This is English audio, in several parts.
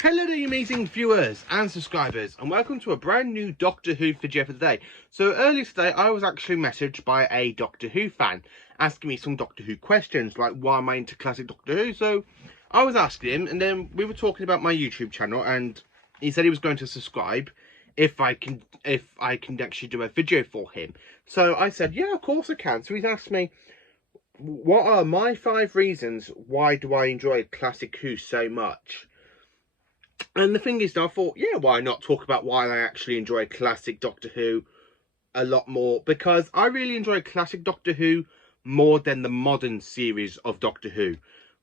Hello there, you amazing viewers and subscribers, and welcome to a brand new Doctor Who video for today. So earlier today, I was actually messaged by a Doctor Who fan asking me some Doctor Who questions, like why am I into classic Doctor Who. So I was asking him, and then we were talking about my YouTube channel, and he said he was going to subscribe if I can actually do a video for him. So I said, yeah, of course I can. So he's asked me, what are my 5 reasons why do I enjoy classic Who so much? And the thing is, I thought, yeah, why not talk about why I actually enjoy classic Doctor Who a lot more? Because I really enjoy classic Doctor Who more than the modern series of Doctor Who.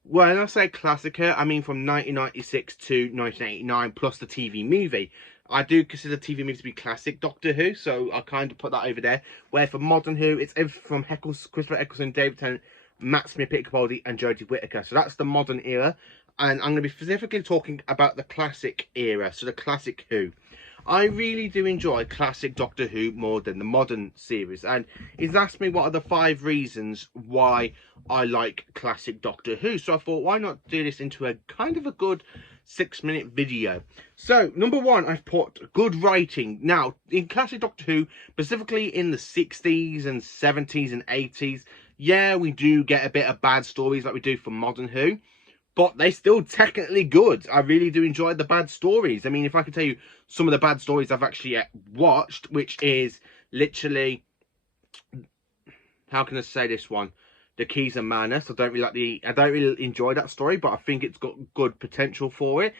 When I say classic here, I mean from 1996 to 1989 plus the TV movie. I do consider TV movie to be classic Doctor Who, so I kind of put that over there. Where for modern Who, it's everything from Christopher Eccleston, David Tennant, Matt Smith, Peter Capaldi, and Jodie Whittaker. So that's the modern era. And I'm going to be specifically talking about the classic era, so the classic Who. I really do enjoy classic Doctor Who more than the modern series, and he's asked me what are the 5 reasons why I like classic Doctor Who. So I thought, why not do this into a kind of a good 6-minute video. So number 1, I've put good writing. Now in classic Doctor Who, specifically in the 60s and 70s and 80s, yeah, we do get a bit of bad stories like we do for modern Who, but they're still technically good. I really do enjoy the bad stories. I mean, if I could tell you some of the bad stories I've actually watched, which is literally, how can I say this one? The Keys of Madness. I don't really enjoy that story, but I think it's got good potential for it.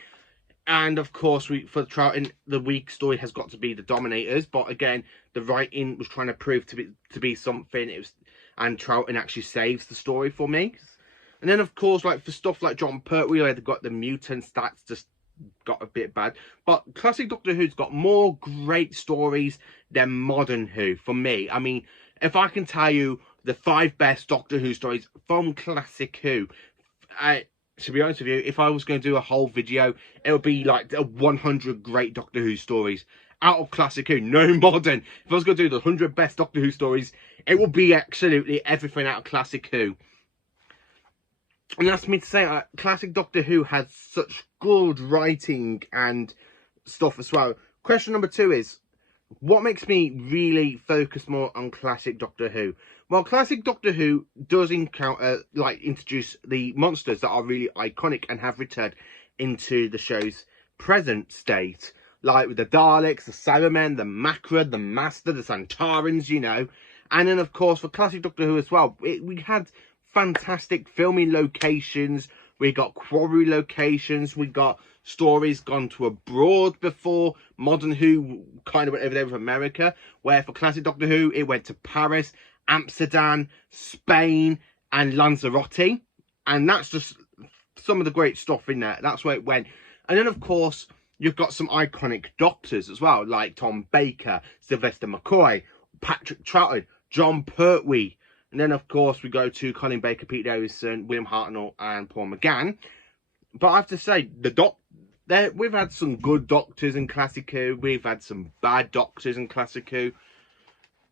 And of course, for Troughton, the weak story has got to be the Dominators. But again, the writing was trying to prove to be something. And Troughton actually saves the story for me. And then, of course, like for stuff like Jon Pertwee, where they've got the mutant stats just got a bit bad. But classic Doctor Who's got more great stories than modern Who, for me. I mean, if I can tell you the 5 best Doctor Who stories from classic Who, to be honest with you, if I was going to do a whole video, it would be like 100 great Doctor Who stories out of classic Who, no modern. If I was going to do the 100 best Doctor Who stories, it would be absolutely everything out of classic Who. And that's me to say, classic Doctor Who has such good writing and stuff as well. Question number 2 is, what makes me really focus more on classic Doctor Who? Well, classic Doctor Who does introduce the monsters that are really iconic and have returned into the show's present state. Like with the Daleks, the Cybermen, the Makra, the Master, the Santarans, you know. And then, of course, for classic Doctor Who as well, we had fantastic filming locations. We got quarry locations. We got stories gone to abroad before modern Who kind of went over there with America, where for classic Doctor Who it went to Paris, Amsterdam, Spain, and Lanzarote. And that's just some of the great stuff in there. That's where it went. And then, of course, you've got some iconic doctors as well, like Tom Baker, Sylvester McCoy, Patrick Troughton, Jon Pertwee. And then, of course, we go to Colin Baker, Pete Davidson, William Hartnell, and Paul McGann. But I have to say, we've had some good doctors in classic Who. We've had some bad doctors in classic Who.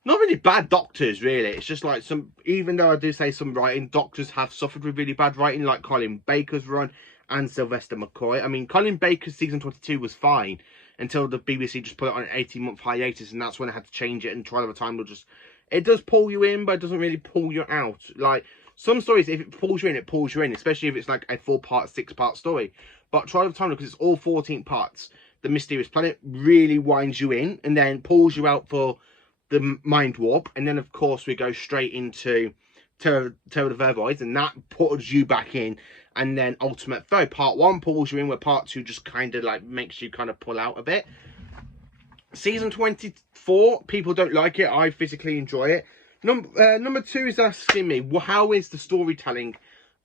Not really bad doctors, really. It's just like even though I do say some writing, doctors have suffered with really bad writing, like Colin Baker's run and Sylvester McCoy. I mean, Colin Baker's season 22 was fine until the BBC just put it on an 18-month hiatus, and that's when I had to change it, and Trial of a Time will just... It does pull you in, but it doesn't really pull you out. Like, some stories, if it pulls you in, it pulls you in. Especially if it's like a 4-part, 6-part story. But Trial of Time, because it's all 14 parts, The Mysterious Planet really winds you in. And then pulls you out for the Mind Warp. And then, of course, we go straight into Terror of the Vervoids. And that puts you back in. And then Ultimate Foe. Part 1 pulls you in, where Part 2 just kind of like makes you kind of pull out a bit. Season 24, people don't like it. I physically enjoy it. Number 2 is asking me, well, how is the storytelling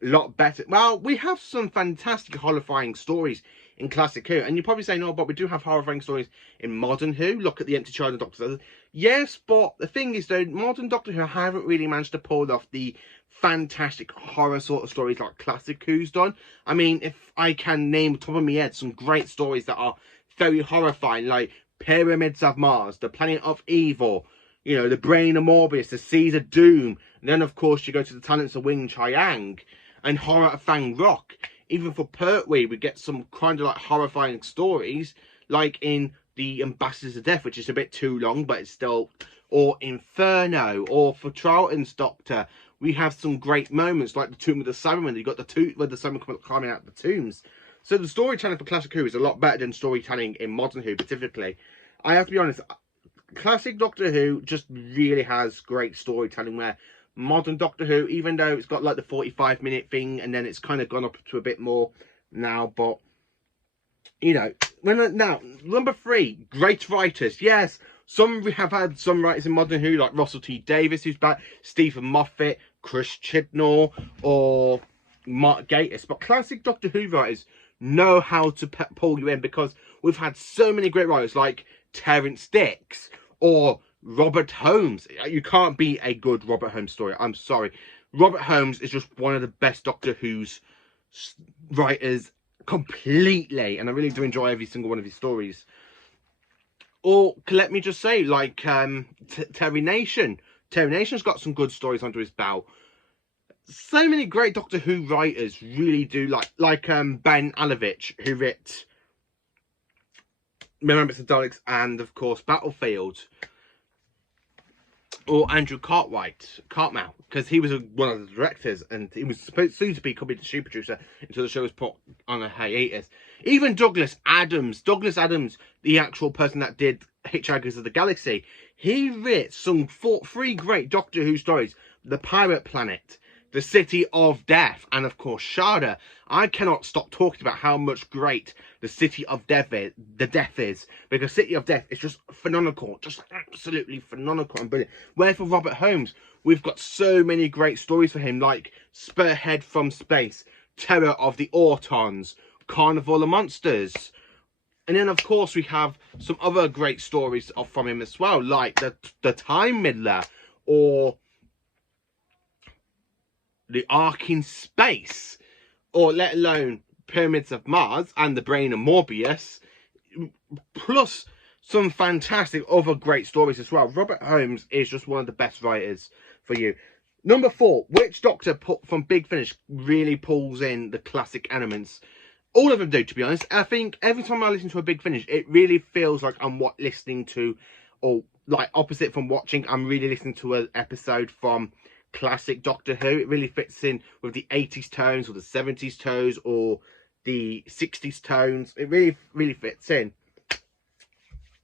a lot better? Well, we have some fantastic horrifying stories in classic Who. And you're probably saying, no, but we do have horrifying stories in modern Who. Look at The Empty Child and Doctor Who. Yes, but the thing is, though, modern Doctor Who haven't really managed to pull off the fantastic horror sort of stories like classic Who's done. I mean, if I can name top of my head some great stories that are very horrifying, like Pyramids of Mars, The Planet of Evil, you know, The Brain of Morbius, The Seas of Doom. And then, of course, you go to The Talents of Wing Chiang and Horror of Fang Rock. even for Pertwee, we get some kind of like horrifying stories, like in the Ambassadors of Death, which is a bit too long, but it's still, or Inferno, or for Charlton's Doctor, we have some great moments like the Tomb of the Cybermen. You got the Cybermen climbing out the tombs. So the storytelling for Classic Who is a lot better than storytelling in Modern Who, specifically. I have to be honest, Classic Doctor Who just really has great storytelling, where Modern Doctor Who, even though it's got like the 45-minute thing, and then it's kind of gone up to a bit more now, but you know, now number 3, great writers. Yes, we have had some writers in Modern Who, like Russell T Davies, who's back, Stephen Moffat, Chris Chibnall, or Mark Gatiss. But Classic Doctor Who writers know how to pull you in, because we've had so many great writers like Terrance Dicks or Robert Holmes. You can't beat a good Robert Holmes story. I'm sorry. Robert Holmes is just one of the best Doctor Who's writers completely, and I really do enjoy every single one of his stories. Or let me just say, like Terry Nation. Terry Nation's got some good stories under his belt. So many great Doctor Who writers really do, like Ben Alovich, who wrote Remembrance of Daleks and of course Battlefield. Or Andrew Cartmel, because he was one of the directors, and he was supposed to be the shoe producer until the show was put on a hiatus. Even Douglas Adams, the actual person that did Hitchhikers of the Galaxy, he wrote some 3 great Doctor Who stories: The Pirate Planet, The City of Death, and of course Shada. I cannot stop talking about how much great The City of Death is, because City of Death is just phenomenal, just absolutely phenomenal and brilliant. Where for Robert Holmes, we've got so many great stories for him, like Spearhead from Space, Terror of the Autons, Carnival of Monsters. And then, of course, we have some other great stories from him as well, like the Time Middler, or The Ark in Space, or let alone Pyramids of Mars and The Brain of Morbius, plus some fantastic other great stories as well. Robert Holmes is just one of the best writers for you. Number 4, which Doctor from Big Finish really pulls in the classic elements? All of them do, to be honest. I think every time I listen to a Big Finish, it really feels like I'm listening to, or like opposite from watching, I'm really listening to an episode from classic Doctor Who. It really fits in with the 80s tones, or the 70s tones, or the 60s tones. It really fits in.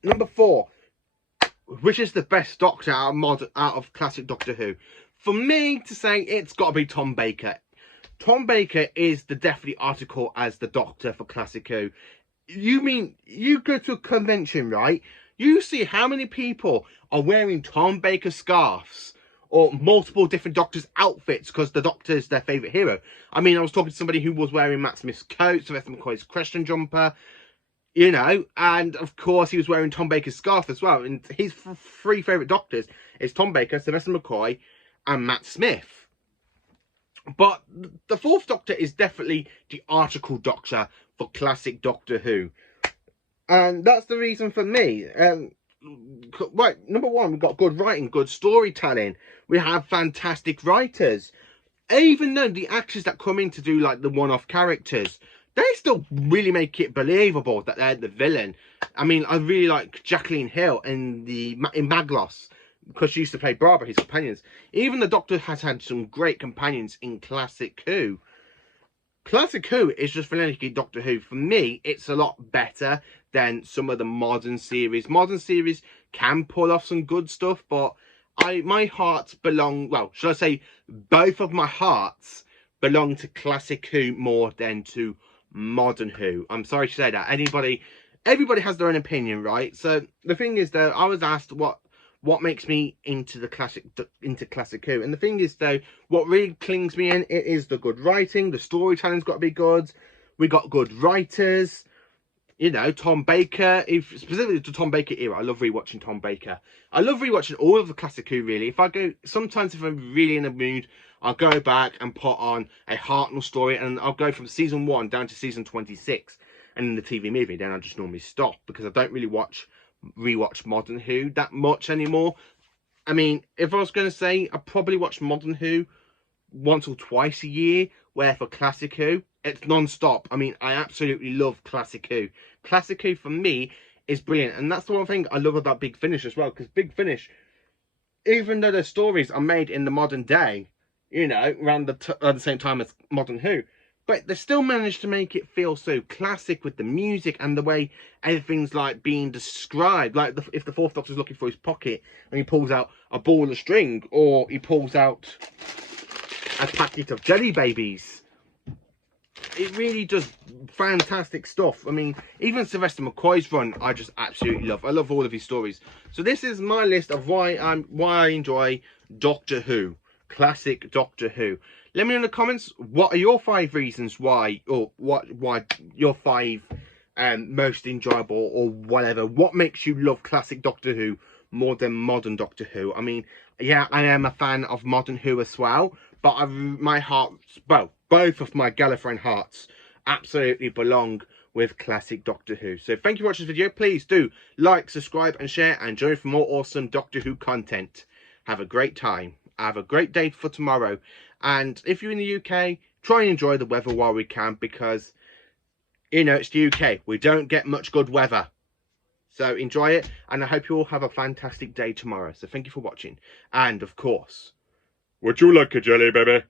Number 4, which is the best Doctor out of classic Doctor Who? For me to say, it's got to be Tom Baker. Tom Baker is the definitely article as the Doctor for Classic Who. You go to a convention, right? You see how many people are wearing Tom Baker scarves, or multiple different Doctors' outfits, because the Doctor is their favourite hero. I mean, I was talking to somebody who was wearing Matt Smith's coat, Sylvester McCoy's question jumper, you know, and of course he was wearing Tom Baker's scarf as well. And his 3 favourite Doctors is Tom Baker, Sylvester McCoy, and Matt Smith. But the 4th Doctor is definitely the article Doctor for classic Doctor Who. And that's the reason for me. Right, number 1, we've got good writing, good storytelling. We have fantastic writers. Even though the actors that come in to do like the one-off characters, they still really make it believable that they're the villain. I mean, I really like Jacqueline Hill in Maglos, because she used to play Barbara, his companions. Even the Doctor has had some great companions in Classic Who. Classic Who is just phonetically Doctor Who. For me, it's a lot better than some of the modern series. Modern series can pull off some good stuff, but my hearts belong, well, should I say, both of my hearts belong to Classic Who more than to Modern Who. I'm sorry to say that. Everybody has their own opinion, right? So the thing is, though, I was asked what makes me into Classic Who, and the thing is, though, what really clings me in, it is the good writing. The storytelling's got to be good. We got good writers. You know, Tom Baker, specifically the Tom Baker era, I love rewatching Tom Baker. I love rewatching all of the Classic Who, really. Sometimes if I'm really in a mood, I'll go back and put on a Hartnell story, and I'll go from season 1 down to season 26, and in the TV movie, then I just normally stop, because I don't really rewatch Modern Who that much anymore. I mean, if I was going to say, I probably watch Modern Who once or twice a year, where for Classic Who, it's non-stop. I mean, I absolutely love Classic Who. Classic Who, for me, is brilliant. And that's the one thing I love about Big Finish as well, because Big Finish, even though their stories are made in the modern day, you know, around the same time as Modern Who, but they still managed to make it feel so classic with the music and the way everything's like being described. Like if the Fourth Doctor's looking for his pocket and he pulls out a ball of string, or he pulls out a packet of jelly babies. It really does fantastic stuff. I mean, even Sylvester McCoy's run, I just absolutely love. I love all of his stories. So this is my list of why I enjoy Doctor Who, classic Doctor Who. Let me know in the comments, what are your 5 reasons why, or why your 5 most enjoyable, or whatever. What makes you love classic Doctor Who more than modern Doctor Who? I mean, yeah, I am a fan of Modern Who as well, but my heart, well, both of my Gallifreyan hearts absolutely belong with classic Doctor Who. So thank you for watching this video. Please do like, subscribe and share, and join for more awesome Doctor Who content. Have a great time. Have a great day for tomorrow. And if you're in the UK, try and enjoy the weather while we can, because, you know, it's the UK. We don't get much good weather. So enjoy it, and I hope you all have a fantastic day tomorrow. So thank you for watching. And of course, would you like a jelly, baby?